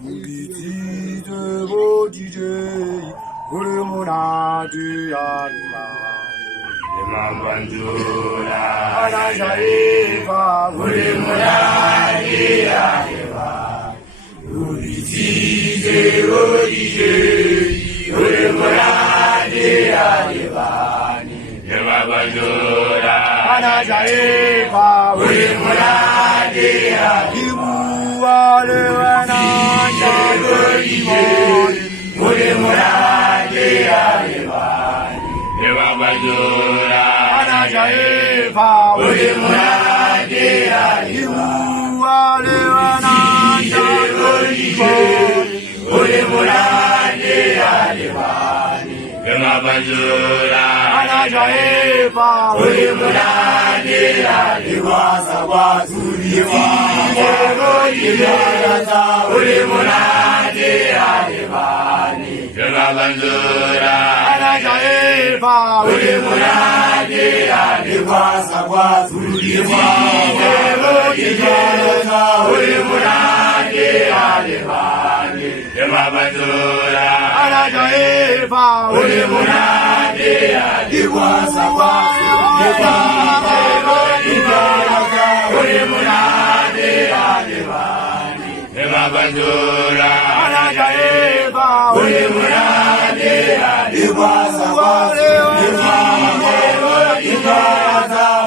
Mugiti de bodije, Urumuna de Arima. Yamabandura Anajaiva, Urumuna de Arima. Mugiti de bodije, Urumuna de Arima. Yamabandura Anajaiva, Urumuna de Arima. Urumuna de Arima. Yamabandura Anajaiva, Urumuna de Arima. Urumuna de Arima. Yamabandura Anajaiva, Urumuna de Arima. Urumuna de Arima. Yamabandura Anajaiva, Urumuna de Arima. Urumuna de Arima. Yamabandura Anajaiva, Urumuna de Arima. Urumuna de Arima. Yamabandura Anajaiva, Urumuna de Arima.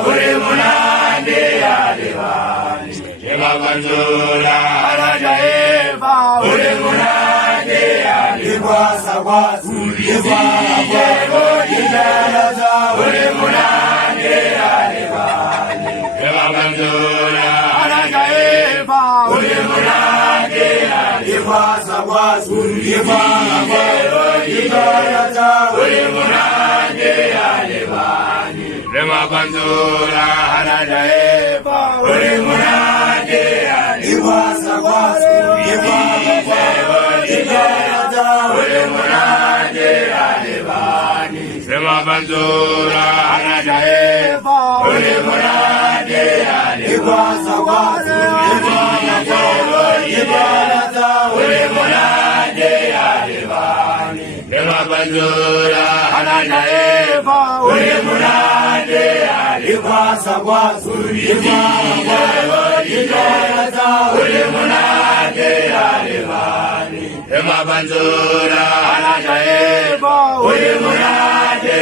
Urumuna de Arima. Yamabandura Anajaiva, Urumuna de Arima. Urumuna de Arima. Yamabandura Anajaiva, Urumuna de Arima. Urumuna de Arima. Yamabandura Anajaiva, Urumuna de Arima. Urumuna de Arima. Yamabandura Anajaiva, Urumuna de Arima. Urumuna de Arima. Yamabandura Anajaiva, Urumuna de Arima. Urumuna de Arima. Yamabandura Anajaiva, Urumuna de